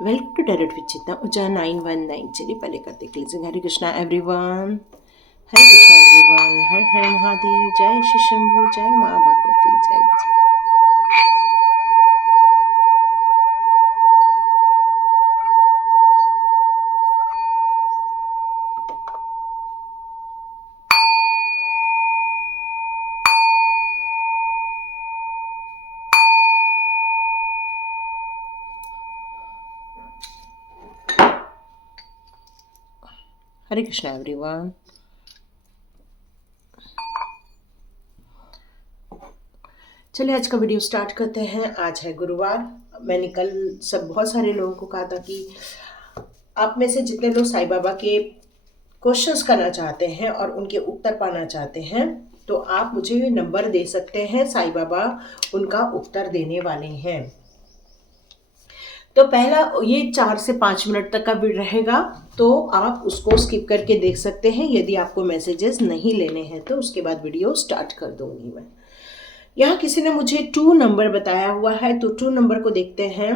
Welcome to tarot with चिंतन ऊर्जा 919। चलिए पहले करते क्लीजिंग। हरे कृष्णा एवरीवन, हरे कृष्णा एवरीवन, हर हर महादेव, जय श्री शंभू, जय माँ भगवती, जय विजय। हरे कृष्णा एवरीवन। चलिए आज का वीडियो स्टार्ट करते हैं। आज है गुरुवार। मैंने कल बहुत सारे लोगों को कहा था कि आप में से जितने लोग साईं बाबा के क्वेश्चंस करना चाहते हैं और उनके उत्तर पाना चाहते हैं तो आप मुझे नंबर दे सकते हैं, साईं बाबा उनका उत्तर देने वाले हैं। तो पहला ये 4 से 5 मिनट तक का वीडियो रहेगा, तो आप उसको स्किप करके देख सकते हैं यदि आपको मैसेजेस नहीं लेने हैं तो। उसके बाद वीडियो स्टार्ट कर दूंगी मैं। यहाँ किसी ने मुझे 2 नंबर बताया हुआ है, तो 2 नंबर को देखते हैं।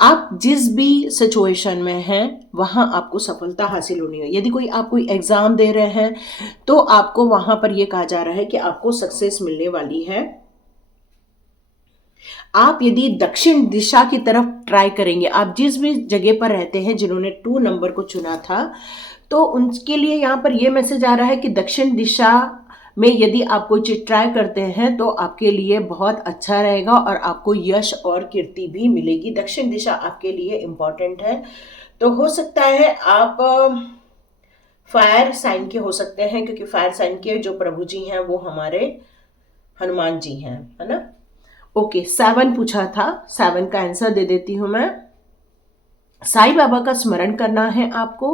आप जिस भी सिचुएशन में हैं वहां आपको सफलता हासिल होनी है। यदि आप कोई एग्जाम दे रहे हैं तो आपको वहां पर यह कहा जा रहा है कि आपको सक्सेस मिलने वाली है। आप यदि दक्षिण दिशा की तरफ ट्राई करेंगे, आप जिस भी जगह पर रहते हैं जिन्होंने 2 नंबर को चुना था, तो उनके लिए यहाँ पर यह मैसेज आ रहा है कि दक्षिण दिशा में यदि आप कोई चीज ट्राई करते हैं तो आपके लिए बहुत अच्छा रहेगा और आपको यश और कीर्ति भी मिलेगी। दक्षिण दिशा आपके लिए इंपॉर्टेंट है। तो हो सकता है आप फायर साइन के हो सकते हैं, क्योंकि फायर साइन के जो प्रभु जी हैं वो हमारे हनुमान जी हैं, है ना। ओके, 7 पूछा था, 7 का आंसर दे देती हूं मैं। साईं बाबा का स्मरण करना है आपको।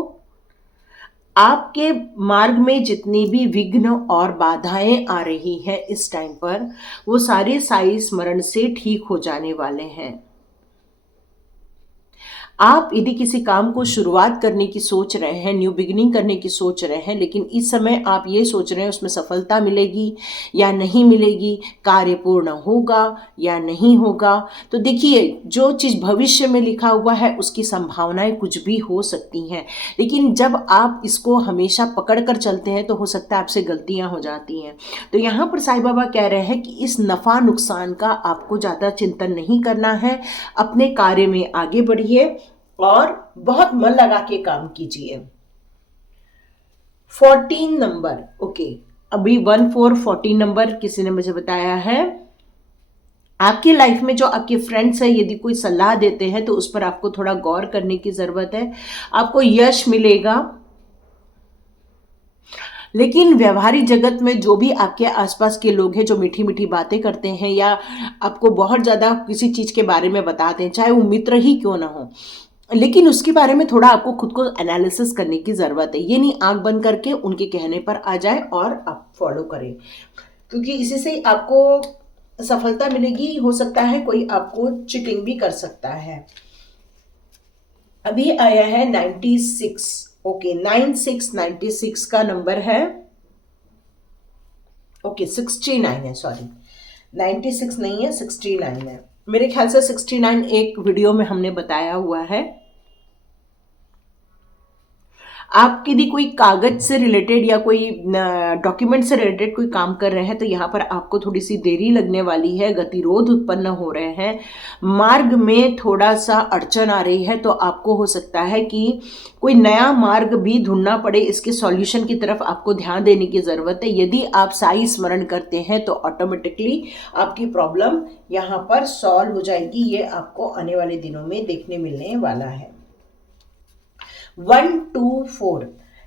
आपके मार्ग में जितनी भी विघ्न और बाधाएं आ रही हैं इस टाइम पर, वो सारे साईं स्मरण से ठीक हो जाने वाले हैं। आप यदि किसी काम को शुरुआत करने की सोच रहे हैं, न्यू बिगिनिंग करने की सोच रहे हैं, लेकिन इस समय आप ये सोच रहे हैं उसमें सफलता मिलेगी या नहीं मिलेगी, कार्य पूर्ण होगा या नहीं होगा, तो देखिए जो चीज़ भविष्य में लिखा हुआ है उसकी संभावनाएं कुछ भी हो सकती हैं, लेकिन जब आप इसको हमेशा पकड़ कर चलते हैं तो हो सकता है आपसे गलतियां हो जाती हैं। तो यहाँ पर साईं बाबा कह रहे हैं कि इस नफा नुकसान का आपको ज़्यादा चिंतन नहीं करना है। अपने कार्य में आगे बढ़िए और बहुत मन लगा के काम कीजिए। 14 नंबर, ओके, अभी 14 नंबर किसी ने मुझे बताया है। आपकी लाइफ में जो आपके फ्रेंड्स हैं यदि कोई सलाह देते हैं तो उस पर आपको थोड़ा गौर करने की जरूरत है। आपको यश मिलेगा, लेकिन व्यवहारिक जगत में जो भी आपके आसपास के लोग हैं जो मीठी मीठी बातें करते हैं या आपको बहुत ज्यादा किसी चीज के बारे में बताते हैं, चाहे वो मित्र ही क्यों ना हो, लेकिन उसके बारे में थोड़ा आपको खुद को एनालिसिस करने की जरूरत है। ये नहीं आंख बंद करके उनके कहने पर आ जाए और आप फॉलो करें, क्योंकि इसी से आपको सफलता मिलेगी। हो सकता है कोई आपको चीटिंग भी कर सकता है। अभी आया है 96, ओके, 96 का नंबर है। ओके 69 है, सॉरी 96 नहीं है, 69 है मेरे ख्याल से। 69 एक वीडियो में हमने बताया हुआ है। आप यदि कोई कागज से रिलेटेड या कोई डॉक्यूमेंट से रिलेटेड कोई काम कर रहे हैं तो यहाँ पर आपको थोड़ी सी देरी लगने वाली है, गतिरोध उत्पन्न हो रहे हैं, मार्ग में थोड़ा सा अड़चन आ रही है, तो आपको हो सकता है कि कोई नया मार्ग भी ढूंढना पड़े। इसके सॉल्यूशन की तरफ आपको ध्यान देने की जरूरत है। यदि आप साई स्मरण करते हैं तो ऑटोमेटिकली आपकी प्रॉब्लम यहाँ पर सॉल्व हो जाएगी। ये आपको आने वाले दिनों में देखने मिलने वाला है। 124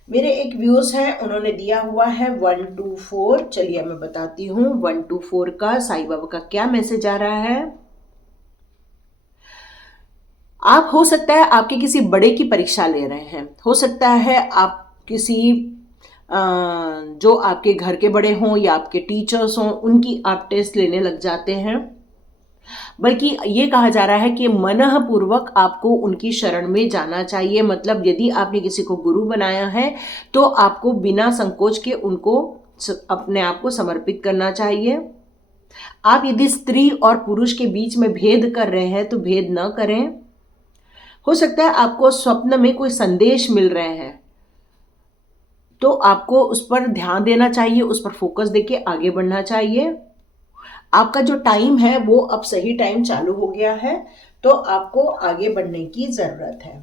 मेरे एक व्यूज हैं, उन्होंने दिया हुआ है 124। चलिए मैं बताती हूं 124 का साईं बाबा का क्या मैसेज आ रहा है। आप हो सकता है आपके किसी बड़े की परीक्षा ले रहे हैं, हो सकता है आप किसी जो आपके घर के बड़े हों या आपके टीचर्स हों उनकी आप टेस्ट लेने लग जाते हैं, बल्कि ये कहा जा रहा है कि मनःपूर्वक आपको उनकी शरण में जाना चाहिए। मतलब यदि आपने किसी को गुरु बनाया है तो आपको बिना संकोच के उनको अपने आप को समर्पित करना चाहिए। आप यदि स्त्री और पुरुष के बीच में भेद कर रहे हैं तो भेद न करें। हो सकता है आपको स्वप्न में कोई संदेश मिल रहे हैं, तो आपको उस पर ध्यान देना चाहिए, उस पर फोकस देके आगे बढ़ना चाहिए। आपका जो टाइम है वो अब सही टाइम चालू हो गया है, तो आपको आगे बढ़ने की जरूरत है।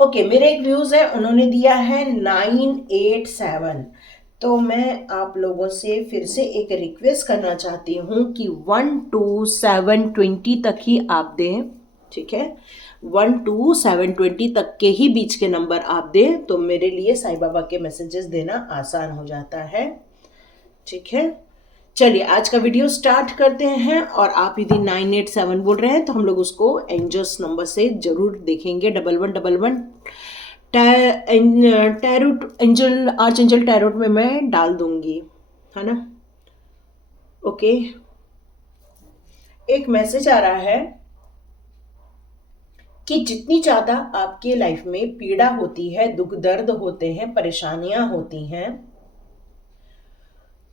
ओके, मेरे एक व्यूज है, उन्होंने दिया है 987। तो मैं आप लोगों से फिर से एक रिक्वेस्ट करना चाहती हूँ कि 1 to 720 तक ही आप दें, ठीक है। 1 to 720 तक के ही बीच के नंबर आप दें, तो मेरे लिए साईं बाबा के मैसेजेस देना आसान हो जाता है, ठीक है। चलिए आज का वीडियो स्टार्ट करते हैं। और आप यदि 987 बोल रहे हैं तो हम लोग उसको एंजल्स नंबर से जरूर देखेंगे। 1111 tarot angel, arch angel tarot में मैं डाल दूंगी, है ना। ओके, एक मैसेज आ रहा है कि जितनी ज्यादा आपके लाइफ में पीड़ा होती है, दुख दर्द होते हैं, परेशानियां होती हैं,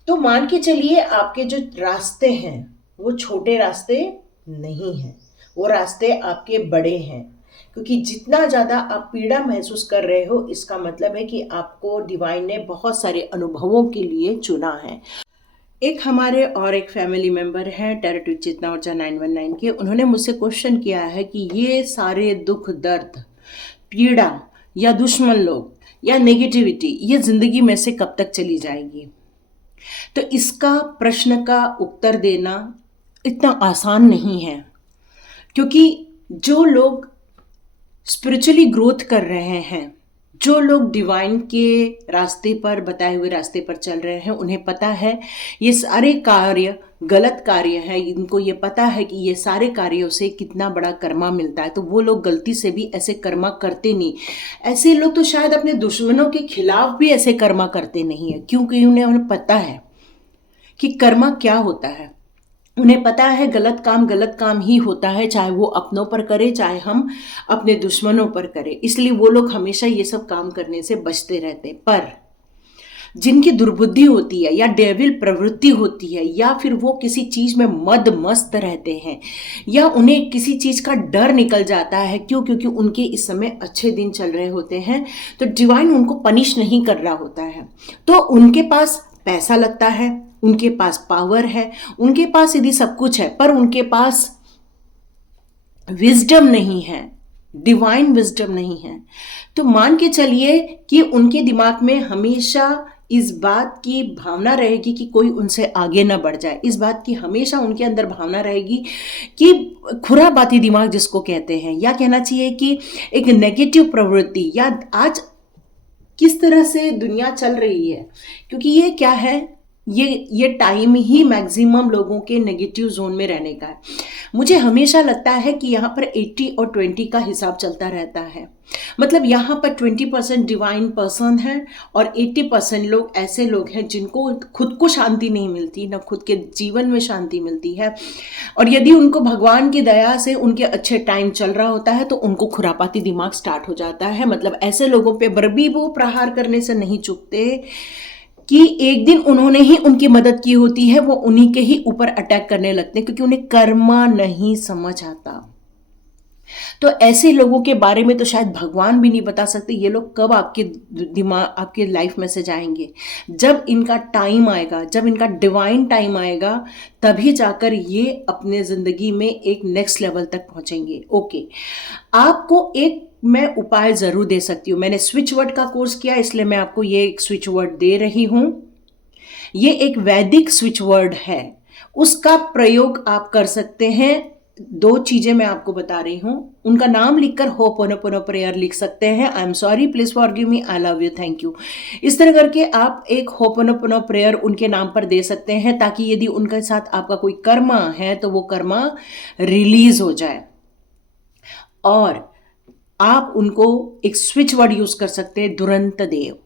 तो मान के चलिए आपके जो रास्ते हैं वो छोटे रास्ते नहीं हैं, वो रास्ते आपके बड़े हैं। क्योंकि जितना ज़्यादा आप पीड़ा महसूस कर रहे हो, इसका मतलब है कि आपको डिवाइन ने बहुत सारे अनुभवों के लिए चुना है। एक हमारे और एक फैमिली मेंबर हैं टैरोट चेतना ऊर्जा 919 के, उन्होंने मुझसे क्वेश्चन किया है कि ये सारे दुख दर्द, पीड़ा या दुश्मन लोग या नेगेटिविटी ये जिंदगी में से कब तक चली जाएगी। तो इसका प्रश्न का उत्तर देना इतना आसान नहीं है, क्योंकि जो लोग स्पिरिचुअली ग्रोथ कर रहे हैं, जो लोग डिवाइन के रास्ते पर, बताए हुए रास्ते पर चल रहे हैं, उन्हें पता है ये सारे कार्य गलत कार्य है। इनको ये पता है कि ये सारे कार्यों से कितना बड़ा कर्मा मिलता है, तो वो लोग गलती से भी ऐसे कर्मा करते नहीं। ऐसे लोग तो शायद अपने दुश्मनों के खिलाफ भी ऐसे कर्मा करते नहीं है, क्योंकि उन्हें पता है कि कर्मा क्या होता है। उन्हें पता है गलत काम ही होता है, चाहे वो अपनों पर करे, चाहे हम अपने दुश्मनों पर करें। इसलिए वो लोग हमेशा ये सब काम करने से बचते रहते। पर जिनकी दुर्बुद्धि होती है या डेविल प्रवृत्ति होती है, या फिर वो किसी चीज में मद मस्त रहते हैं, या उन्हें किसी चीज का डर निकल जाता है, क्योंकि उनके इस समय अच्छे दिन चल रहे होते हैं, तो डिवाइन उनको पनिश नहीं कर रहा होता है। तो उनके पास पैसा लगता है, उनके पास पावर है, उनके पास यदि सब कुछ है, पर उनके पास विजडम नहीं है, डिवाइन विजडम नहीं है। तो मान के चलिए कि उनके दिमाग में हमेशा इस बात की भावना रहेगी कि कोई उनसे आगे ना बढ़ जाए। इस बात की हमेशा उनके अंदर भावना रहेगी कि खुराबाती दिमाग जिसको कहते हैं, या कहना चाहिए कि एक नेगेटिव प्रवृत्ति, या आज किस तरह से दुनिया चल रही है। क्योंकि ये क्या है, ये टाइम ही मैक्सिमम लोगों के नेगेटिव जोन में रहने का है। मुझे हमेशा लगता है कि यहाँ पर 80 और 20 का हिसाब चलता रहता है। मतलब यहाँ पर 20% डिवाइन पर्सन है और 80% लोग ऐसे लोग हैं जिनको खुद को शांति नहीं मिलती, ना खुद के जीवन में शांति मिलती है। और यदि उनको भगवान की दया से उनके अच्छे टाइम चल रहा होता है, तो उनको खुरापाती दिमाग स्टार्ट हो जाता है। मतलब ऐसे लोगों पर भी वो प्रहार करने से नहीं चूकते कि एक दिन उन्होंने ही उनकी मदद की होती है, वो उन्हीं के ही ऊपर अटैक करने लगते हैं, क्योंकि उन्हें कर्मा नहीं समझ आता। तो ऐसे लोगों के बारे में तो शायद भगवान भी नहीं बता सकते ये लोग कब आपके दिमाग, आपके लाइफ में से जाएंगे। जब इनका टाइम आएगा, जब इनका डिवाइन टाइम आएगा, तभी जाकर ये अपने जिंदगी में एक नेक्स्ट लेवल तक पहुंचेंगे। ओके, आपको एक मैं उपाय जरूर दे सकती हूँ। मैंने स्विच वर्ड का कोर्स किया, इसलिए मैं आपको ये एक स्विच वर्ड दे रही हूँ। ये एक वैदिक स्विच वर्ड है, उसका प्रयोग आप कर सकते हैं। 2 चीजें मैं आपको बता रही हूं, उनका नाम लिखकर होपोनोपोनो प्रेयर लिख सकते हैं। I am sorry, please forgive me, I love you, thank you. इस तरह करके आप एक होपोनोपोनो प्रेयर उनके नाम पर दे सकते हैं, ताकि यदि उनके साथ आपका कोई कर्मा है तो वो कर्मा रिलीज हो जाए। और आप उनको एक स्विच वर्ड यूज कर सकते हैं, दुरंत देव।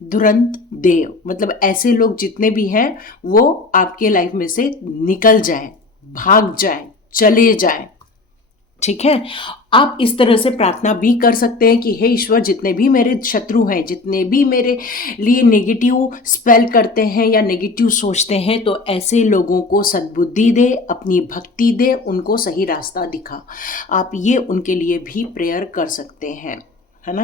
दुरंत देव मतलब ऐसे लोग जितने भी हैं वो आपके लाइफ में से निकल जाए, भाग जाए, चले जाए। ठीक है। आप इस तरह से प्रार्थना भी कर सकते हैं कि हे ईश्वर, जितने भी मेरे शत्रु हैं, जितने भी मेरे लिए नेगेटिव स्पेल करते हैं या नेगेटिव सोचते हैं, तो ऐसे लोगों को सद्बुद्धि दे, अपनी भक्ति दे, उनको सही रास्ता दिखा। आप ये उनके लिए भी प्रेयर कर सकते हैं, है ना।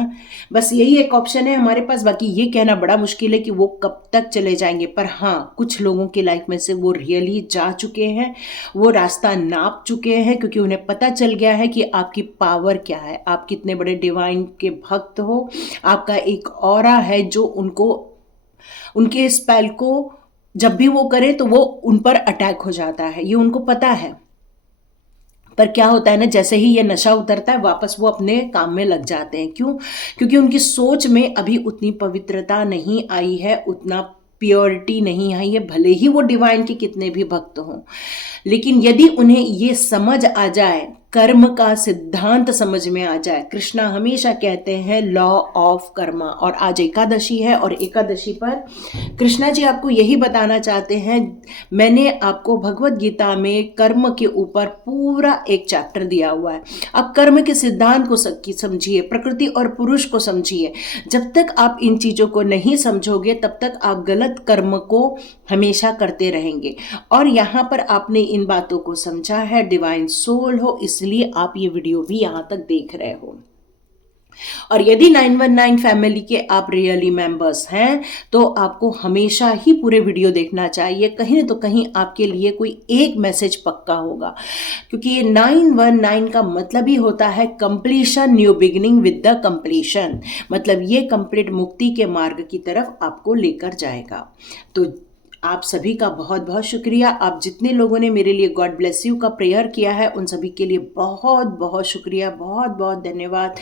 बस यही एक ऑप्शन है हमारे पास। बाकी ये कहना बड़ा मुश्किल है कि वो कब तक चले जाएंगे, पर हाँ, कुछ लोगों की लाइफ में से वो रियली जा चुके हैं, वो रास्ता नाप चुके हैं, क्योंकि उन्हें पता चल गया है कि आपकी पावर क्या है, आप कितने बड़े डिवाइन के भक्त हो। आपका एक ऑरा है जो उनको, उनके स्पेल को जब भी वो करें तो वो उन पर अटैक हो जाता है, ये उनको पता है। पर क्या होता है ना, जैसे ही ये नशा उतरता है, वापस वो अपने काम में लग जाते हैं। क्यों? क्योंकि उनकी सोच में अभी उतनी पवित्रता नहीं आई है, उतना प्योरिटी नहीं आई है, भले ही वो डिवाइन के कितने भी भक्त हों। लेकिन यदि उन्हें ये समझ आ जाए, कर्म का सिद्धांत समझ में आ जाए, कृष्णा हमेशा कहते हैं लॉ ऑफ कर्मा, और आज एकादशी है, और एकादशी पर कृष्णा जी आपको यही बताना चाहते हैं। मैंने आपको भगवत गीता में कर्म के ऊपर पूरा एक चैप्टर दिया हुआ है। आप कर्म के सिद्धांत को समझिए, प्रकृति और पुरुष को समझिए। जब तक आप इन चीज़ों को नहीं समझोगे, तब तक आप गलत कर्म को हमेशा करते रहेंगे। और यहाँ पर आपने इन बातों को समझा है, डिवाइन सोल हो, इसलिए आप ये वीडियो भी यहाँ तक देख रहे हो। और यदि 919 फैमिली के आप रियली मेंबर्स हैं, तो आपको हमेशा ही पूरे वीडियो देखना चाहिए। कहीं तो कहीं आपके लिए कोई एक मैसेज पक्का होगा, क्योंकि ये 919 का मतलब ही होता है completion, new beginning with the completion. मतलब ये कंप्लीट मुक्ति के मार्ग की तरफ आपको लेकर जाएगा। तो आप सभी का बहुत बहुत शुक्रिया। आप जितने लोगों ने मेरे लिए गॉड ब्लेस यू का प्रेयर किया है, उन सभी के लिए बहुत बहुत शुक्रिया, बहुत बहुत धन्यवाद।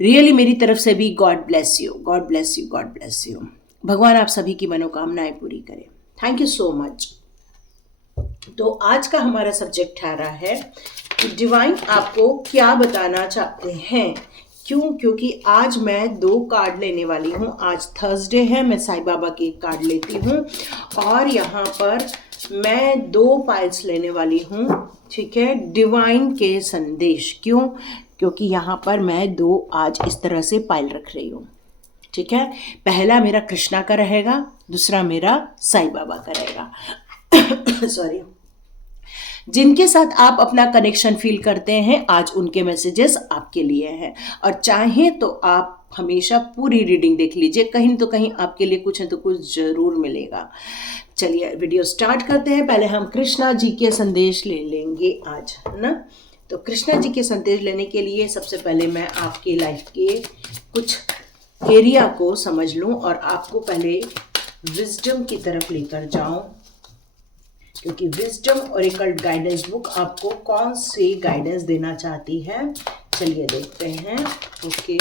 रियली मेरी तरफ से भी God bless you, God bless you, God bless you. भगवान आप सभी की मनोकामनाएं पूरी करे। Thank you so much. तो आज का हमारा सब्जेक्ट ठहरा है कि डिवाइन आपको क्या बताना चाहते हैं। क्यों? क्योंकि आज मैं 2 कार्ड लेने वाली हूँ। आज थर्सडे है, मैं साईं बाबा के एक कार्ड लेती हूँ, और यहाँ पर मैं 2 पाइल्स लेने वाली हूँ, ठीक है, डिवाइन के संदेश। क्यों? क्योंकि यहाँ पर मैं 2 आज इस तरह से पाइल रख रही हूँ, ठीक है। पहला मेरा कृष्णा का रहेगा, दूसरा मेरा साईं बाबा का रहेगा। सॉरी। जिनके साथ आप अपना कनेक्शन फील करते हैं, आज उनके मैसेजेस आपके लिए हैं। और चाहें तो आप हमेशा पूरी रीडिंग देख लीजिए, कहीं तो कहीं आपके लिए कुछ न तो कुछ जरूर मिलेगा। चलिए वीडियो स्टार्ट करते हैं। पहले हम कृष्णा जी के संदेश ले लेंगे आज, है ना। तो कृष्णा जी के संदेश लेने के लिए सबसे पहले मैं आपकी लाइफ के कुछ एरिया को समझ लूं, और आपको पहले विजडम की तरफ लेकर जाऊं, क्योंकि विजडम ऑरेकल गाइडेंस बुक आपको कौन सी गाइडेंस देना चाहती है। चलिए देखते हैं। Okay,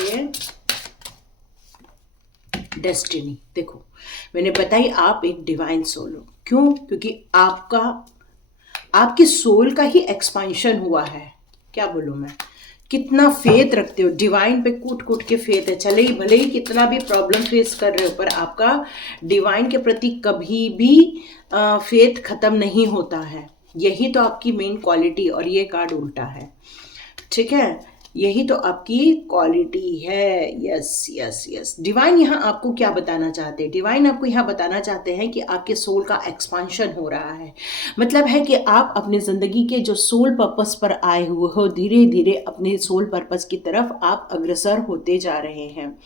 destiny. देखो, मैंने बताई आप एक डिवाइन सोल हो। क्यों? क्योंकि आपके सोल का ही एक्सपेंशन हुआ है। क्या बोलूं मैं, कितना फेथ रखते हो डिवाइन पे, कूट कूट के फेथ है। चले ही भले ही कितना भी प्रॉब्लम फेस कर रहे हो, पर आपका डिवाइन के प्रति कभी भी फेथ खत्म नहीं होता है। यही तो आपकी मेन क्वालिटी, और ये कार्ड उल्टा है, ठीक है। यही तो आपकी क्वालिटी है। Yes yes yes. डिवाइन यहाँ आपको क्या बताना चाहते हैं? डिवाइन आपको यहाँ बताना चाहते हैं कि आपके सोल का एक्सपांशन हो रहा है। मतलब है कि आप अपनी ज़िंदगी के जो सोल पर्पस पर आए हुए हो, धीरे धीरे अपने सोल पर्पस की तरफ आप अग्रसर होते जा रहे हैं।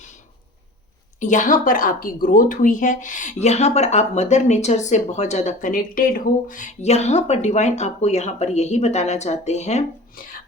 यहाँ पर आपकी ग्रोथ हुई है, यहाँ पर आप मदर नेचर से बहुत ज़्यादा कनेक्टेड हो। यहाँ पर डिवाइन आपको यहाँ पर यही बताना चाहते हैं,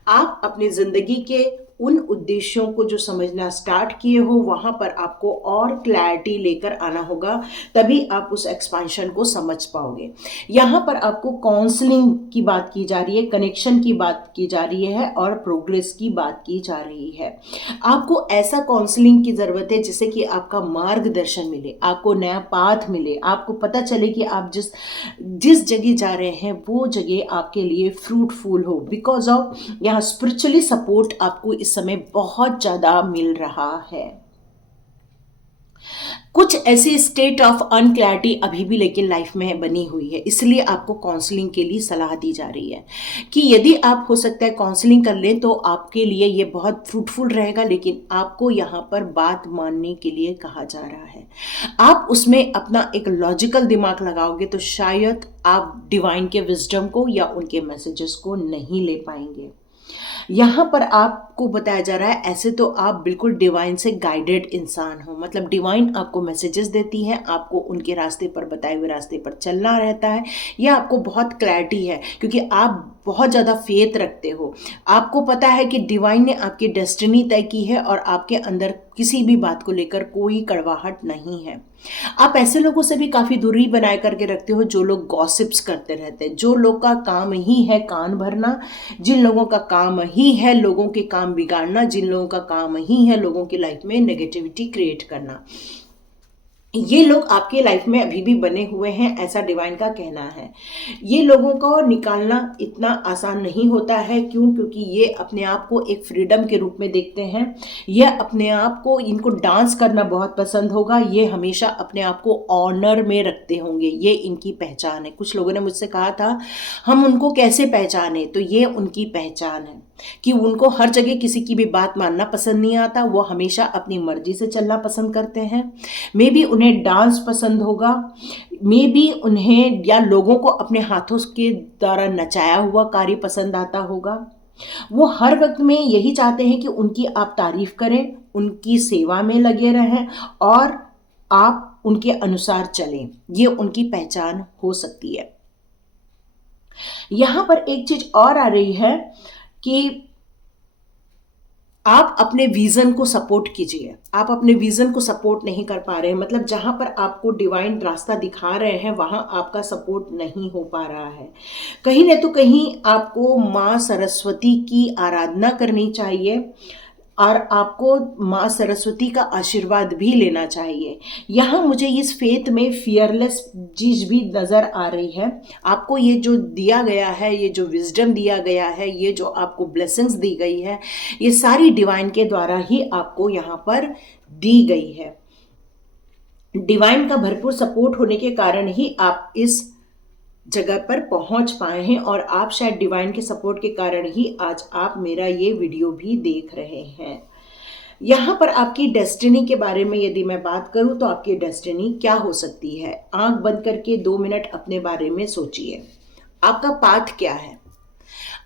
आप अपनी ज़िंदगी के उन उद्देश्यों को जो समझना स्टार्ट किए हो, वहाँ पर आपको और क्लैरिटी लेकर आना होगा, तभी आप उस एक्सपेंशन को समझ पाओगे। यहाँ पर आपको काउंसलिंग की बात की जा रही है, कनेक्शन की बात की जा रही है, और प्रोग्रेस की बात की जा रही है। आपको ऐसा काउंसलिंग की ज़रूरत है जिससे कि आपका मार्गदर्शन मिले, आपको नया पाथ मिले, आपको पता चले कि आप जिस जगह जा रहे हैं वो जगह आपके लिए फ्रूटफुल हो। बिकॉज ऑफ यहाँ स्पिरिचुअली सपोर्ट आपको इस समय बहुत ज़्यादा मिल रहा है। कुछ ऐसी स्टेट ऑफ अनक्लैरिटी अभी भी लेकिन लाइफ में बनी हुई है, इसलिए आपको काउंसलिंग के लिए सलाह दी जा रही है कि यदि आप हो सकता है काउंसलिंग कर लें तो आपके लिए ये बहुत फ्रूटफुल रहेगा, लेकिन आपको यहाँ पर बात मानने के लिए कहा जा रहा है। आप उसमें अपना एक लॉजिकल दिमाग लगाओगे तो शायद आप डिवाइन के विजडम को या उनके मैसेजेस को नहीं ले पाएंगे। यहाँ पर आपको बताया जा रहा है ऐसे तो आप बिल्कुल डिवाइन से गाइडेड इंसान हो, मतलब डिवाइन आपको मैसेजेस देती है, आपको उनके रास्ते पर, बताए हुए रास्ते पर चलना रहता है। यह आपको बहुत क्लैरिटी है क्योंकि आप बहुत ज़्यादा फेथ रखते हो। आपको पता है कि डिवाइन ने आपकी डेस्टिनी तय की है और आपके अंदर किसी भी बात को लेकर कोई कड़वाहट नहीं है। आप ऐसे लोगों से भी काफ़ी दूरी बनाए करके रखते हो जो लोग गॉसिप्स करते रहते हैं, जो लोग का काम ही है कान भरना, जिन लोगों का काम ही है लोगों के काम बिगाड़ना, जिन लोगों का काम ही है लोगों की लाइफ में नेगेटिविटी क्रिएट करना। ये लोग आपके लाइफ में अभी भी बने हुए हैं, ऐसा डिवाइन का कहना है। ये लोगों को निकालना इतना आसान नहीं होता है। क्यों? क्योंकि ये अपने आप को एक फ्रीडम के रूप में देखते हैं। ये अपने आप को, इनको डांस करना बहुत पसंद होगा, ये हमेशा अपने आप को ऑनर में रखते होंगे, ये इनकी पहचान है। कुछ लोगों ने मुझसे कहा था हम उनको कैसे पहचाने, तो ये उनकी पहचान है कि उनको हर जगह किसी की भी बात मानना पसंद नहीं आता, वो हमेशा अपनी मर्जी से चलना पसंद करते हैं। मे बी उन्हें डांस पसंद होगा, मे बी उन्हें या लोगों को अपने हाथों के द्वारा नचाया हुआ कार्य पसंद आता होगा। वो हर वक्त में यही चाहते हैं कि उनकी आप तारीफ करें, उनकी सेवा में लगे रहें और आप उनके अनुसार चलें। ये उनकी पहचान हो सकती है। यहां पर एक चीज और आ रही है कि आप अपने विजन को सपोर्ट कीजिए। आप अपने विजन को सपोर्ट नहीं कर पा रहे हैं, मतलब जहां पर आपको डिवाइन रास्ता दिखा रहे हैं वहां आपका सपोर्ट नहीं हो पा रहा है। कहीं न तो कहीं आपको माँ सरस्वती की आराधना करनी चाहिए और आपको माँ सरस्वती का आशीर्वाद भी लेना चाहिए। यहाँ मुझे इस फेथ में फियरलेस चीज भी नज़र आ रही है। आपको ये जो दिया गया है, ये जो विजडम दिया गया है, ये जो आपको ब्लेसिंग्स दी गई है, ये सारी डिवाइन के द्वारा ही आपको यहाँ पर दी गई है। डिवाइन का भरपूर सपोर्ट होने के कारण ही आप इस जगह पर पहुंच पाए हैं और आप शायद डिवाइन के सपोर्ट के कारण ही आज आप मेरा ये वीडियो भी देख रहे हैं। यहाँ पर आपकी डेस्टिनी के बारे में यदि मैं बात करूं तो आपकी डेस्टिनी क्या हो सकती है। आंख बंद करके 2 मिनट अपने बारे में सोचिए। आपका पाथ क्या है?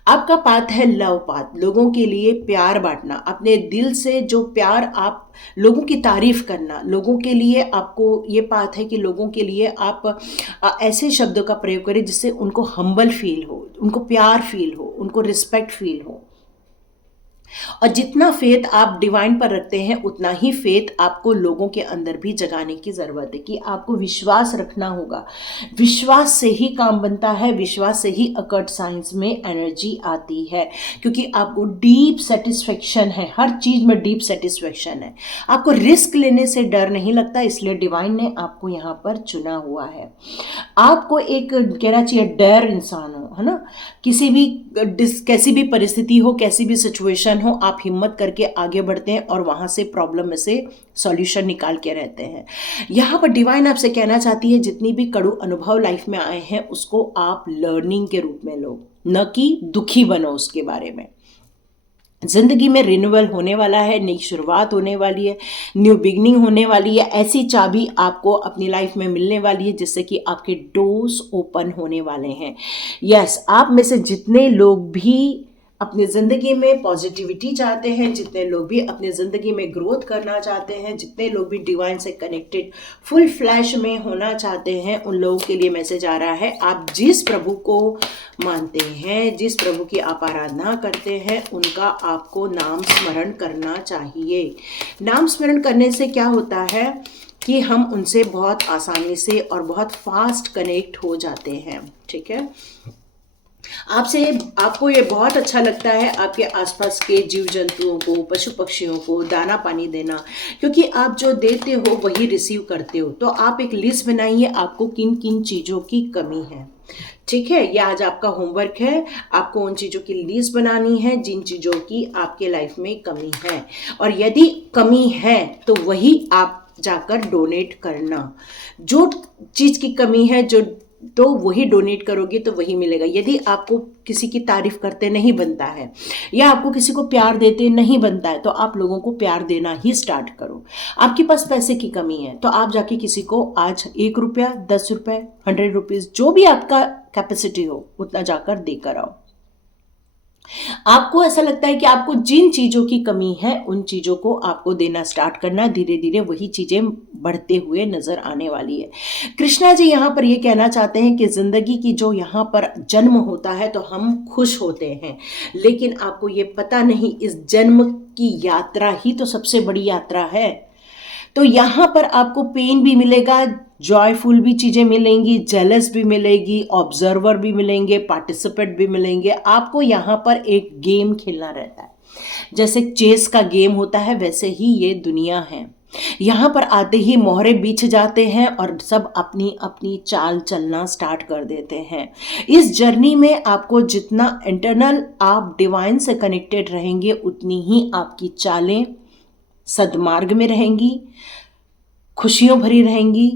आपका पाथ है लव पाथ, लोगों के लिए प्यार बांटना, अपने दिल से जो प्यार, आप लोगों की तारीफ करना, लोगों के लिए आपको ये पाथ है कि लोगों के लिए आप ऐसे शब्दों का प्रयोग करें जिससे उनको हम्बल फील हो, उनको प्यार फील हो, उनको रिस्पेक्ट फील हो। और जितना फेथ आप डिवाइन पर रखते हैं उतना ही फेथ आपको लोगों के अंदर भी जगाने की ज़रूरत है कि आपको विश्वास रखना होगा। विश्वास से ही काम बनता है, विश्वास से ही अकर्ट साइंस में एनर्जी आती है, क्योंकि आपको डीप सेटिस्फेक्शन है, हर चीज़ में डीप सेटिस्फेक्शन है। आपको रिस्क लेने से डर नहीं लगता, इसलिए डिवाइन ने आपको यहाँ पर चुना हुआ है। आपको एक कहना चाहिए डेयर इंसान हो, है ना। कैसी भी परिस्थिति हो, कैसी भी सिचुएशन हो, आप हिम्मत करके आगे बढ़ते हैं और वहां से प्रॉब्लम में से सॉल्यूशन निकाल के रहते हैं। यहाँ पर डिवाइन आपसे कहना चाहती है जितनी भी कड़ू अनुभव लाइफ में आए हैं उसको आप लर्निंग के रूप में लो, न कि दुखी बनो उसके बारे में। जिंदगी में रिन्यूअल होने वाला है, नई शुरुआत होने वाली है, न्यू बिगनिंग होने वाली है। ऐसी चाबी आपको अपनी लाइफ में मिलने वाली है जिससे कि आपके डोर्स ओपन होने वाले हैं। यस, आप में से जितने लोग भी अपनी ज़िंदगी में पॉजिटिविटी चाहते हैं, जितने लोग भी अपनी ज़िंदगी में ग्रोथ करना चाहते हैं, जितने लोग भी डिवाइन से कनेक्टेड फुल फ्लैश में होना चाहते हैं, उन लोगों के लिए मैसेज आ रहा है। आप जिस प्रभु को मानते हैं, जिस प्रभु की आप आराधना करते हैं, उनका आपको नाम स्मरण करना चाहिए। नाम स्मरण करने से क्या होता है कि हम उनसे बहुत आसानी से और बहुत फास्ट कनेक्ट हो जाते हैं। ठीक है, आपको ये बहुत अच्छा लगता है आपके आसपास के जीव जंतुओं को, पशु पक्षियों को दाना पानी देना, क्योंकि आप जो देते हो वही रिसीव करते हो। तो आप एक लिस्ट बनाइए आपको किन किन चीज़ों की कमी है। ठीक है, ये आज आपका होमवर्क है। आपको उन चीज़ों की लिस्ट बनानी है जिन चीज़ों की आपके लाइफ में कमी है, और यदि कमी है तो वही आप जाकर डोनेट करना। जो चीज़ की कमी है जो तो वही डोनेट करोगे तो वही मिलेगा। यदि आपको किसी की तारीफ करते नहीं बनता है या आपको किसी को प्यार देते नहीं बनता है तो आप लोगों को प्यार देना ही स्टार्ट करो। आपके पास पैसे की कमी है तो आप जाके किसी को आज 1 रुपया, 10 रुपए, 100 रुपीज, जो भी आपका कैपेसिटी हो उतना जाकर देकर आओ। आपको ऐसा लगता है कि आपको जिन चीजों की कमी है उन चीजों को आपको देना स्टार्ट करना, धीरे धीरे वही चीजें बढ़ते हुए नजर आने वाली है। कृष्णा जी यहाँ पर ये कहना चाहते हैं कि जिंदगी की जो यहाँ पर जन्म होता है तो हम खुश होते हैं, लेकिन आपको ये पता नहीं इस जन्म की यात्रा ही तो सबसे बड़ी यात्रा है। तो यहाँ पर आपको पेन भी मिलेगा, जॉयफुल भी चीज़ें मिलेंगी, जेलस भी मिलेगी, ऑब्जर्वर भी मिलेंगे, पार्टिसिपेट भी मिलेंगे। आपको यहाँ पर एक गेम खेलना रहता है, जैसे चेस का गेम होता है वैसे ही ये दुनिया है। यहाँ पर आते ही मोहरे बीछ जाते हैं और सब अपनी अपनी चाल चलना स्टार्ट कर देते हैं। इस जर्नी में आपको जितना इंटरनल आप डिवाइन से कनेक्टेड रहेंगे उतनी ही आपकी चालें सद्मार्ग में रहेंगी, खुशियों भरी रहेंगी,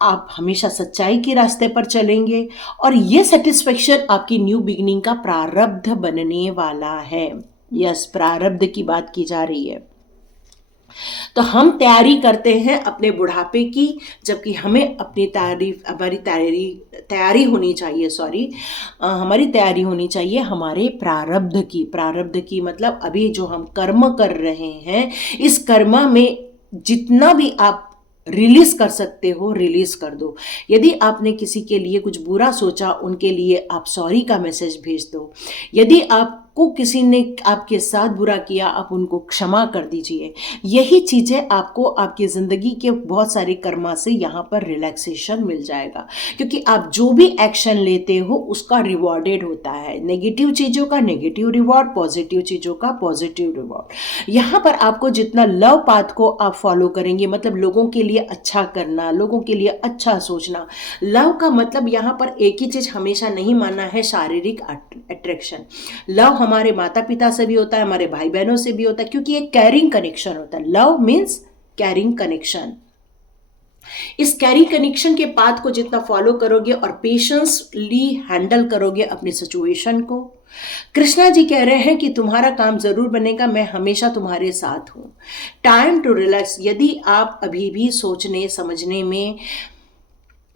आप हमेशा सच्चाई के रास्ते पर चलेंगे और ये सेटिस्फेक्शन आपकी न्यू बिगिनिंग का प्रारब्ध बनने वाला है। यस, प्रारब्ध की बात की जा रही है। तो हम तैयारी करते हैं अपने बुढ़ापे की, जबकि हमें अपनी हमारी तैयारी होनी चाहिए, हमारी तैयारी होनी चाहिए हमारे प्रारब्ध की मतलब अभी जो हम कर्म कर रहे हैं इस कर्म में जितना भी आप रिलीज कर सकते हो रिलीज कर दो। यदि आपने किसी के लिए कुछ बुरा सोचा उनके लिए आप सॉरी का मैसेज भेज दो। यदि आपको किसी ने आपके साथ बुरा किया आप उनको क्षमा कर दीजिए। यही चीज़ें आपको आपकी ज़िंदगी के बहुत सारे कर्मा से यहाँ पर रिलैक्सेशन मिल जाएगा, क्योंकि आप जो भी एक्शन लेते हो उसका रिवॉर्डेड होता है। नेगेटिव चीज़ों का नेगेटिव रिवॉर्ड, पॉजिटिव चीज़ों का पॉजिटिव रिवॉर्ड। यहाँ पर आपको जितना लव पाथ को आप फॉलो करेंगे, मतलब लोगों के लिए अच्छा करना, लोगों के लिए अच्छा सोचना। लव का मतलब यहाँ पर एक ही चीज हमेशा नहीं मानना है, शारीरिक अट्रैक्शन। लव हमारे माता पिता से भी होता है, हमारे भाई बहनों से भी होता है, क्योंकि एक कैरिंग कनेक्शन होता है। Love means carrying connection. इस कैरिंग कनेक्शन के पाथ को जितना फॉलो करोगे और पेशेंसली हैंडल करोगे अपनी सिचुएशन को, कृष्णा जी कह रहे हैं कि तुम्हारा काम जरूर बनेगा, मैं हमेशा तुम्हारे साथ हूं। Time to relax. यदि आप अभी भी सोचने समझने में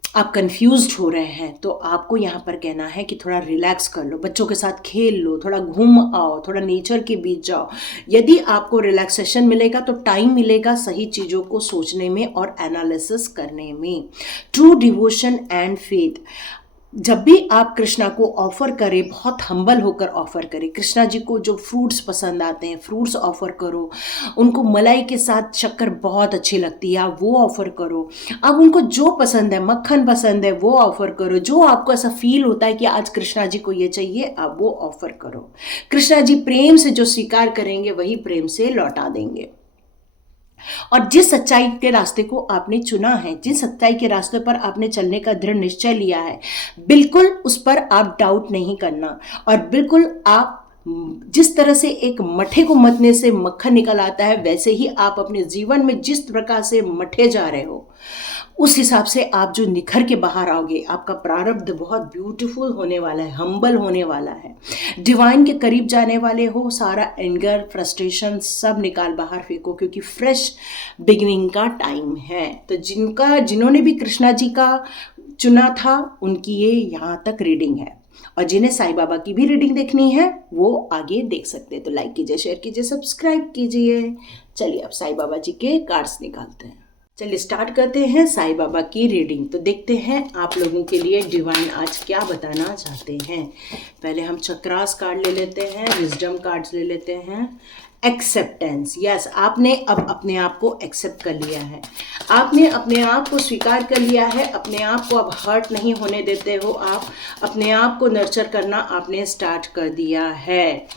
आप कंफ्यूज्ड हो रहे हैं तो आपको यहाँ पर कहना है कि थोड़ा रिलैक्स कर लो, बच्चों के साथ खेल लो, थोड़ा घूम आओ, थोड़ा नेचर के बीच जाओ। यदि आपको रिलैक्सेशन मिलेगा तो टाइम मिलेगा सही चीज़ों को सोचने में और एनालिसिस करने में। True devotion and faith. जब भी आप कृष्णा को ऑफर करें, बहुत हम्बल होकर ऑफर करें। कृष्णा जी को जो फ्रूट्स पसंद आते हैं फ्रूट्स ऑफर करो, उनको मलाई के साथ शक्कर बहुत अच्छी लगती है आप वो ऑफर करो। अब उनको जो पसंद है, मक्खन पसंद है वो ऑफर करो। जो आपको ऐसा फील होता है कि आज कृष्णा जी को ये चाहिए आप वो ऑफर करो। कृष्णा जी प्रेम से जो स्वीकार करेंगे वही प्रेम से लौटा देंगे। और जिस सच्चाई के रास्ते को आपने चुना है, जिस सच्चाई के रास्ते पर आपने चलने का दृढ़ निश्चय लिया है, बिल्कुल उस पर आप डाउट नहीं करना। और बिल्कुल आप जिस तरह से एक मठे को मतने से मक्खन निकल आता है, वैसे ही आप अपने जीवन में जिस प्रकार से मठे जा रहे हो उस हिसाब से आप जो निखर के बाहर आओगे, आपका प्रारब्ध बहुत ब्यूटीफुल होने वाला है, हम्बल होने वाला है, डिवाइन के करीब जाने वाले हो। सारा एंगर, फ्रस्ट्रेशन सब निकाल बाहर फेंको, क्योंकि फ्रेश बिगिनिंग का टाइम है। तो जिन्होंने भी कृष्णा जी का चुना था उनकी ये यहाँ तक रीडिंग है, और जिन्हें साईं बाबा की भी रीडिंग देखनी है वो आगे देख सकते हैं। तो लाइक कीजिए, शेयर कीजिए, सब्सक्राइब कीजिए। चलिए अब साईं बाबा जी के कार्ड्स निकालते हैं। चलिए स्टार्ट करते हैं साईं बाबा की रीडिंग। तो देखते हैं आप लोगों के लिए डिवाइन आज क्या बताना चाहते हैं। पहले हम चक्रास कार्ड ले लेते हैं, विजडम कार्ड्स ले लेते हैं। एक्सेप्टेंस। यस, आपने अब अपने आप को एक्सेप्ट कर लिया है, आपने अपने आप को स्वीकार कर लिया है, अपने आप को अब हर्ट नहीं होने देते हो, आप अपने आप को नर्चर करना आपने स्टार्ट कर दिया है।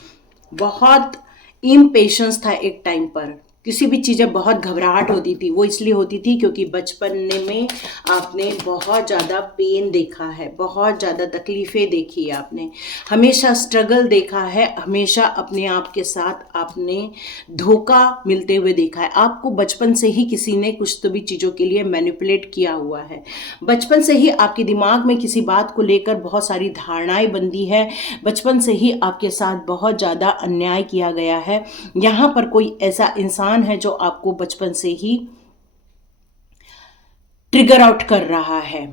बहुत इम्पेशेंस था एक टाइम पर, किसी भी चीज़ें बहुत घबराहट होती थी, वो इसलिए होती थी क्योंकि बचपन में आपने बहुत ज़्यादा पेन देखा है, बहुत ज़्यादा तकलीफ़ें देखी है आपने, हमेशा स्ट्रगल देखा है, हमेशा अपने आप के साथ आपने धोखा मिलते हुए देखा है। आपको बचपन से ही किसी ने कुछ तो भी चीज़ों के लिए मैनिपुलेट किया हुआ है। बचपन से ही आपके दिमाग में किसी बात को लेकर बहुत सारी धारणाएं बंधी है। बचपन से ही आपके साथ बहुत ज़्यादा अन्याय किया गया है। यहाँ पर कोई ऐसा इंसान है जो आपको बचपन से ही ट्रिगर आउट कर रहा है।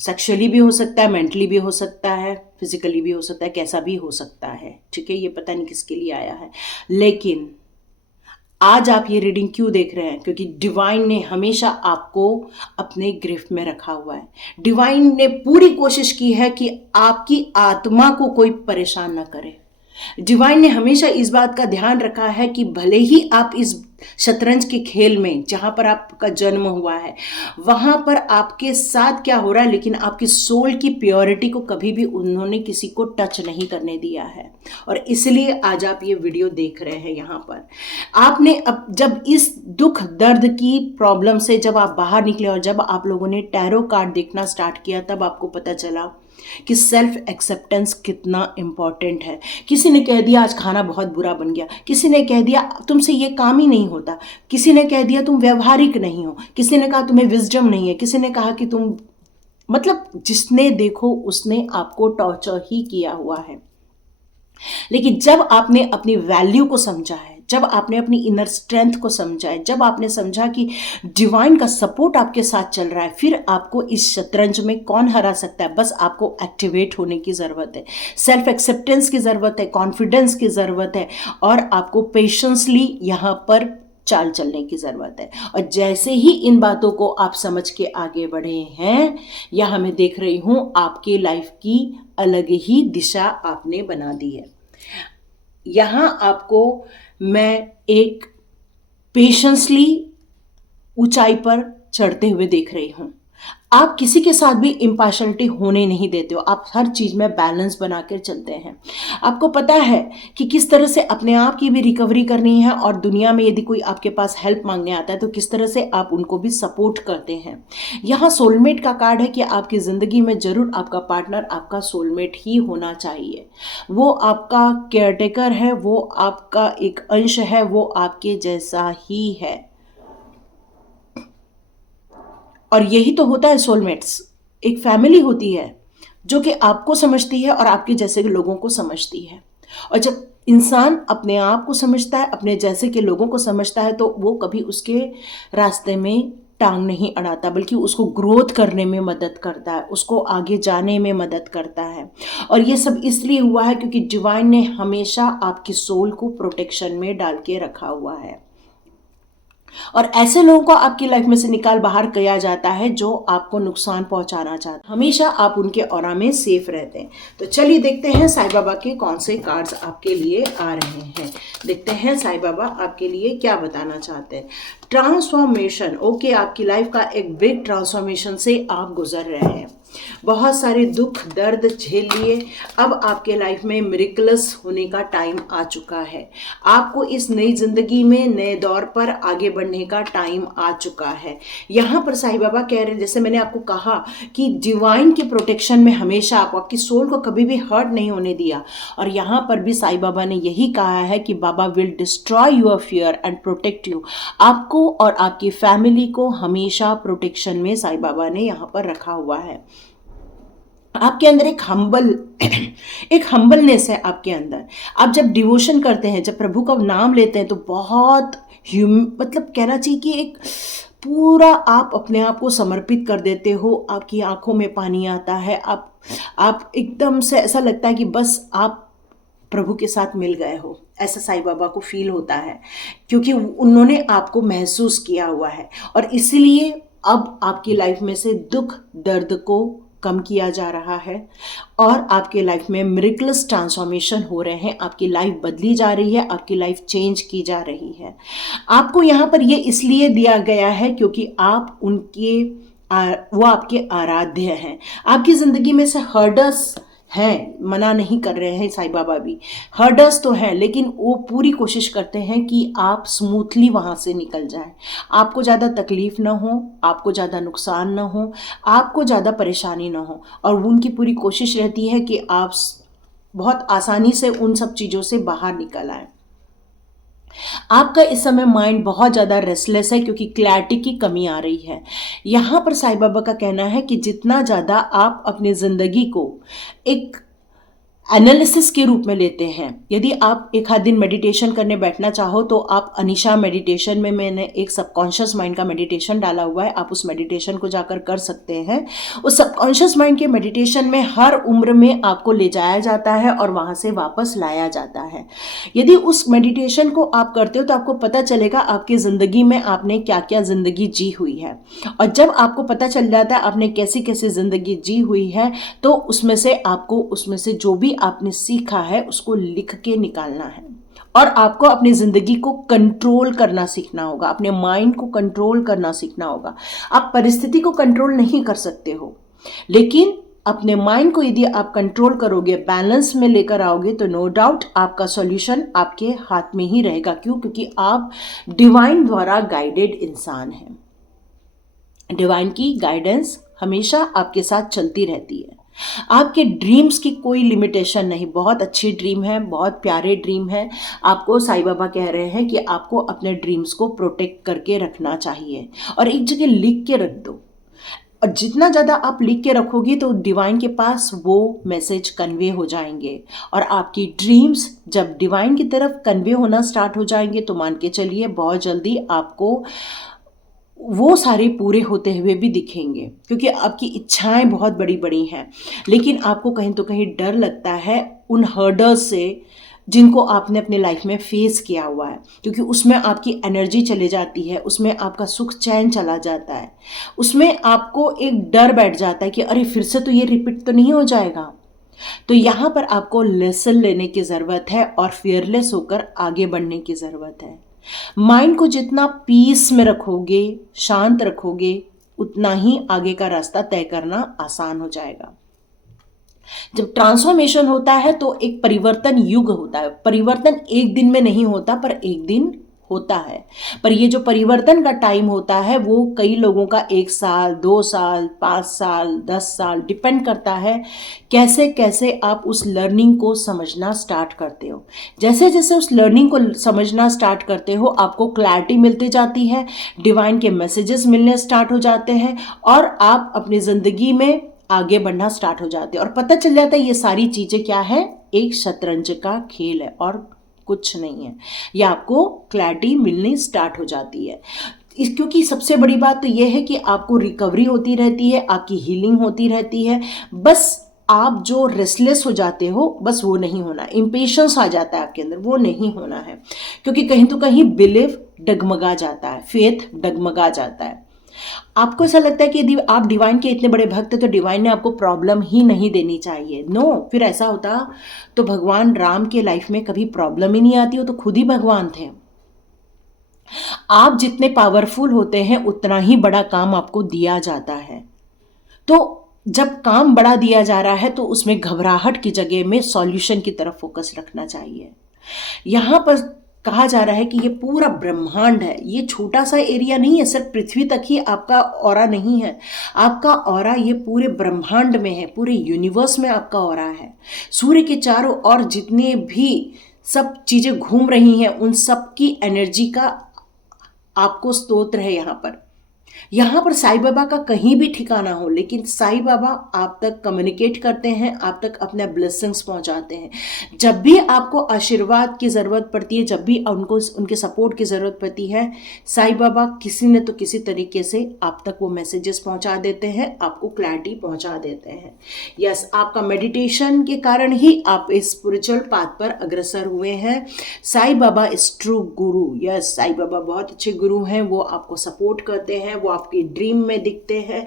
सेक्सुअली भी हो सकता है, मेंटली भी हो सकता है, फिजिकली भी हो सकता है, कैसा भी हो सकता है, ठीक है। ये पता नहीं किसके लिए आया है, लेकिन आज आप ये रीडिंग क्यों देख रहे हैं? क्योंकि डिवाइन ने हमेशा आपको अपने गिरफ्त में रखा हुआ है। डिवाइन ने पूरी कोशिश की है कि आपकी आत्मा को कोई परेशान ना करे। डिवाइन ने हमेशा इस बात का ध्यान रखा है कि भले ही आप इस शतरंज के खेल में, जहां पर आपका जन्म हुआ है, वहां पर आपके साथ क्या हो रहा है, लेकिन आपकी सोल की प्योरिटी को कभी भी उन्होंने किसी को टच नहीं करने दिया है। और इसलिए आज आप ये वीडियो देख रहे हैं। यहाँ पर आपने अब जब इस दुख दर्द की प्रॉब्लम से जब आप बाहर निकले और जब आप लोगों ने टैरो कार्ड देखना स्टार्ट किया, तब आपको पता चला कि सेल्फ एक्सेप्टेंस कितना इंपॉर्टेंट है। किसी ने कह दिया आज खाना बहुत बुरा बन गया, किसी ने कह दिया तुमसे ये काम ही नहीं होता, किसी ने कह दिया तुम व्यवहारिक नहीं हो, किसी ने कहा तुम्हें विजडम नहीं है, किसी ने कहा कि तुम, मतलब जिसने देखो उसने आपको टॉर्चर ही किया हुआ है। लेकिन जब आपने अपनी वैल्यू को समझा है, जब आपने अपनी इनर स्ट्रेंथ को समझा है, जब आपने समझा कि डिवाइन का सपोर्ट आपके साथ चल रहा है, फिर आपको इस शतरंज में कौन हरा सकता है? बस आपको एक्टिवेट होने की ज़रूरत है, सेल्फ एक्सेप्टेंस की ज़रूरत है, कॉन्फिडेंस की ज़रूरत है, और आपको पेशेंसली यहाँ पर चाल चलने की ज़रूरत है। और जैसे ही इन बातों को आप समझ के आगे बढ़े हैं, यहाँ मैं देख रही हूँ आपके लाइफ की अलग ही दिशा आपने बना दी है। यहाँ आपको मैं एक पेशेंसली ऊंचाई पर चढ़ते हुए देख रही हूँ। आप किसी के साथ भी इम्पार्शलिटी होने नहीं देते हो, आप हर चीज़ में बैलेंस बना कर चलते हैं। आपको पता है कि किस तरह से अपने आप की भी रिकवरी करनी है, और दुनिया में यदि कोई आपके पास हेल्प मांगने आता है तो किस तरह से आप उनको भी सपोर्ट करते हैं। यहाँ सोलमेट का कार्ड है कि आपकी ज़िंदगी में ज़रूर आपका पार्टनर आपका सोलमेट ही होना चाहिए। वो आपका केयरटेकर है, वो आपका एक अंश है, वो आपके जैसा ही है। और यही तो होता है सोलमेट्स, एक फैमिली होती है जो कि आपको समझती है और आपके जैसे के लोगों को समझती है। और जब इंसान अपने आप को समझता है, अपने जैसे के लोगों को समझता है, तो वो कभी उसके रास्ते में टांग नहीं अड़ाता, बल्कि उसको ग्रोथ करने में मदद करता है, उसको आगे जाने में मदद करता है। और ये सब इसलिए हुआ है क्योंकि डिवाइन ने हमेशा आपकी सोल को प्रोटेक्शन में डाल के रखा हुआ है। और ऐसे लोगों को आपकी लाइफ में से निकाल बाहर किया जाता है जो आपको नुकसान पहुंचाना चाहते हैं। हमेशा आप उनके ऑरा में सेफ रहते हैं। तो चलिए देखते हैं साईं बाबा के कौन से कार्ड्स आपके लिए आ रहे हैं। देखते हैं साईं बाबा आपके लिए क्या बताना चाहते हैं। ट्रांसफॉर्मेशन, ओके, आपकी लाइफ का एक बिग ट्रांसफॉर्मेशन से आप गुजर रहे हैं। बहुत सारे दुख दर्द झेल लिए, अब आपके लाइफ में मिरेकल्स होने का टाइम आ चुका है। आपको इस नई जिंदगी में नए दौर पर आगे बढ़ने का टाइम आ चुका है। यहाँ पर साईं बाबा कह रहे हैं, जैसे मैंने आपको कहा कि डिवाइन की प्रोटेक्शन में हमेशा आपकी सोल को कभी भी हर्ट नहीं होने दिया। और यहाँ पर भी साईं बाबा ने यही कहा है कि Baba will destroy your fear and protect you. आपको और आपकी फैमिली को हमेशा प्रोटेक्शन में साईं बाबा ने यहाँ पर रखा हुआ है। आपके अंदर एक हम्बलनेस है आपके अंदर। आप जब डिवोशन करते हैं, जब प्रभु का नाम लेते हैं, तो बहुत मतलब कहना चाहिए कि एक पूरा आप अपने आप को समर्पित कर देते हो। आपकी आंखों में पानी आता है, आप एकदम से ऐसा लगता है कि बस आप प्रभु के साथ मिल गए हो, ऐसा साईं बाबा को फील होता है, क्योंकि उन्होंने आपको महसूस किया हुआ है। और इसलिए अब आपकी लाइफ में से दुख दर्द को कम किया जा रहा है और आपके लाइफ में मिरेकल्स ट्रांसफॉर्मेशन हो रहे हैं। आपकी लाइफ बदली जा रही है, आपकी लाइफ चेंज की जा रही है। आपको यहाँ पर ये इसलिए दिया गया है क्योंकि आप वो आपके आराध्य हैं। आपकी ज़िंदगी में से हर्डस हैं, मना नहीं कर रहे हैं साईं बाबा भी, हर्डल्स तो हैं, लेकिन वो पूरी कोशिश करते हैं कि आप स्मूथली वहाँ से निकल जाएं, आपको ज़्यादा तकलीफ ना हो, आपको ज़्यादा नुकसान ना हो, आपको ज़्यादा परेशानी ना हो, और उनकी पूरी कोशिश रहती है कि आप बहुत आसानी से उन सब चीज़ों से बाहर निकल आएं। आपका इस समय माइंड बहुत ज़्यादा रेस्टलेस है क्योंकि क्लैरिटी की कमी आ रही है। यहाँ पर साईं बाबा का कहना है कि जितना ज़्यादा आप अपनी ज़िंदगी को एक एनालिसिस के रूप में लेते हैं, यदि आप एक आध दिन मेडिटेशन करने बैठना चाहो तो आप अनीशा मेडिटेशन में मैंने एक सबकॉन्शियस माइंड का मेडिटेशन डाला हुआ है, आप उस मेडिटेशन को जाकर कर सकते हैं। उस सबकॉन्शियस माइंड के मेडिटेशन में हर उम्र में आपको ले जाया जाता है और वहाँ से वापस लाया जाता है। यदि उस मेडिटेशन को आप करते हो तो आपको पता चलेगा आपकी ज़िंदगी में आपने क्या क्या ज़िंदगी जी हुई है, और जब आपको पता चल जाता है आपने कैसी कैसी ज़िंदगी जी हुई है, तो उसमें से जो भी आपने सीखा है उसको लिख के निकालना है, और आपको अपनी ज़िंदगी को कंट्रोल करना सीखना होगा, अपने माइंड को कंट्रोल करना सीखना होगा। आप परिस्थिति को कंट्रोल नहीं कर सकते हो, लेकिन अपने माइंड को यदि आप कंट्रोल करोगे, बैलेंस में लेकर आओगे, तो नो डाउट आपका सॉल्यूशन आपके हाथ में ही रहेगा। क्यों? क्योंकि आप डिवाइन द्वारा गाइडेड इंसान हैं। डिवाइन की गाइडेंस हमेशा आपके साथ चलती रहती है। आपके ड्रीम्स की कोई लिमिटेशन नहीं। बहुत अच्छी ड्रीम है, बहुत प्यारे ड्रीम है। आपको साईं बाबा कह रहे हैं कि आपको अपने ड्रीम्स को प्रोटेक्ट करके रखना चाहिए और एक जगह लिख के रख दो, और जितना ज़्यादा आप लिख के रखोगे तो डिवाइन के पास वो मैसेज कन्वे हो जाएंगे, और आपकी ड्रीम्स जब डिवाइन की तरफ कन्वे होना स्टार्ट हो जाएंगे तो मान के चलिए बहुत जल्दी आपको वो सारे पूरे होते हुए भी दिखेंगे, क्योंकि आपकी इच्छाएं बहुत बड़ी बड़ी हैं, लेकिन आपको कहीं तो कहीं डर लगता है उन हर्डल्स से जिनको आपने अपने लाइफ में फेस किया हुआ है, क्योंकि उसमें आपकी एनर्जी चली जाती है, उसमें आपका सुख चैन चला जाता है, उसमें आपको एक डर बैठ जाता है कि अरे फिर से तो ये रिपीट तो नहीं हो जाएगा। तो यहाँ पर आपको लेसन लेने की ज़रूरत है और फियरलेस होकर आगे बढ़ने की ज़रूरत है। माइंड को जितना पीस में रखोगे, शांत रखोगे, उतना ही आगे का रास्ता तय करना आसान हो जाएगा। जब ट्रांसफॉर्मेशन होता है तो एक परिवर्तन युग होता है। परिवर्तन एक दिन में नहीं होता, पर एक दिन होता है। पर ये जो परिवर्तन का टाइम होता है वो कई लोगों का 1 साल, 2 साल, 5 साल, 10 साल डिपेंड करता है कैसे कैसे आप उस लर्निंग को समझना स्टार्ट करते हो। जैसे जैसे उस लर्निंग को समझना स्टार्ट करते हो आपको क्लैरिटी मिलती जाती है, डिवाइन के मैसेजेस मिलने स्टार्ट हो जाते हैं, और आप अपनी ज़िंदगी में आगे बढ़ना स्टार्ट हो जाते हैं, और पता चल जाता है ये सारी चीज़ें क्या है, एक शतरंज का खेल है और कुछ नहीं है। ये आपको क्लैरिटी मिलनी स्टार्ट हो जाती है। क्योंकि सबसे बड़ी बात तो ये है कि आपको रिकवरी होती रहती है, आपकी हीलिंग होती रहती है। बस आप जो रेस्टलेस हो जाते हो, बस वो नहीं होना, इम्पेशंस आ जाता है आपके अंदर, वो नहीं होना है, क्योंकि कहीं तो कहीं बिलीफ डगमगा जाता है, फेथ डगमगा जाता है। आपको ऐसा लगता है कि यदि आप डिवाइन के इतने बड़े भक्त हैं तो डिवाइन ने आपको प्रॉब्लम ही नहीं देनी चाहिए। नो, फिर ऐसा होता तो भगवान राम के लाइफ में कभी प्रॉब्लम ही नहीं आती, वो तो खुद ही भगवान थे। आप जितने पावरफुल होते हैं उतना ही बड़ा काम आपको दिया जाता है। तो जब काम बड़ा दिया जा रहा है तो उसमें घबराहट की जगह में सॉल्यूशन की तरफ फोकस रखना चाहिए। यहाँ पर कहा जा रहा है कि ये पूरा ब्रह्मांड है, ये छोटा सा एरिया नहीं है, सिर्फ पृथ्वी तक ही आपका ऑरा नहीं है। आपका ऑरा ये पूरे ब्रह्मांड में है, पूरे यूनिवर्स में आपका ऑरा है। सूर्य के चारों ओर जितने भी सब चीज़ें घूम रही हैं उन सब की एनर्जी का आपको स्तोत्र है यहाँ पर साईं बाबा का कहीं भी ठिकाना हो, लेकिन साईं बाबा आप तक कम्युनिकेट करते हैं, आप तक अपने ब्लेसिंग्स पहुंचाते हैं। जब भी आपको आशीर्वाद की ज़रूरत पड़ती है, जब भी उनको उनके सपोर्ट की ज़रूरत पड़ती है, साईं बाबा किसी न तो किसी तरीके से आप तक वो मैसेजेस पहुंचा देते हैं, आपको क्लैरिटी पहुंचा देते हैं। यस, आपका मेडिटेशन के कारण ही आप इस स्पिरिचुअल पाथ पर अग्रसर हुए हैं। Sai Baba is true Guru. Yes, Sai Baba बहुत अच्छे गुरु हैं, वो आपको सपोर्ट करते हैं, वो आपकी ड्रीम में दिखते हैं,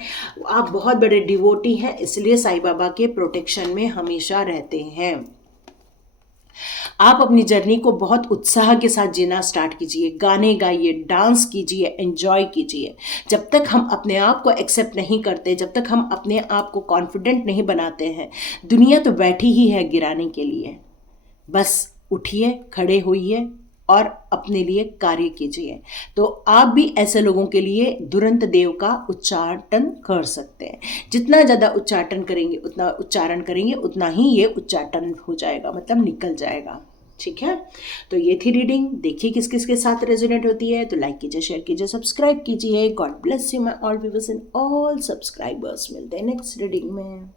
आप बहुत बड़े डिवोटी हैं, इसलिए साईं बाबा के प्रोटेक्शन में हमेशा रहते हैं। आप अपनी जर्नी को बहुत उत्साह के साथ जीना स्टार्ट कीजिए, गाने गाइए, डांस कीजिए, एंजॉय कीजिए। जब तक हम अपने आप को एक्सेप्ट नहीं करते, जब तक हम अपने आप को कॉन्फिडेंट नहीं बनाते हैं, दुनिया तो बैठी ही है गिराने के लिए। बस उठिए, खड़े होइए और अपने लिए कार्य कीजिए। तो आप भी ऐसे लोगों के लिए दुरंत देव का उच्चाटन कर सकते हैं। जितना ज़्यादा उच्चारण करेंगे उतना ही ये उच्चाटन हो जाएगा, मतलब निकल जाएगा। ठीक है, तो ये थी रीडिंग। देखिए किस किस के साथ रेजोनेट होती है, तो लाइक कीजिए, शेयर कीजिए, सब्सक्राइब कीजिए। God bless you my all viewers and all subscribers. मिलते हैं नेक्स्ट रीडिंग में।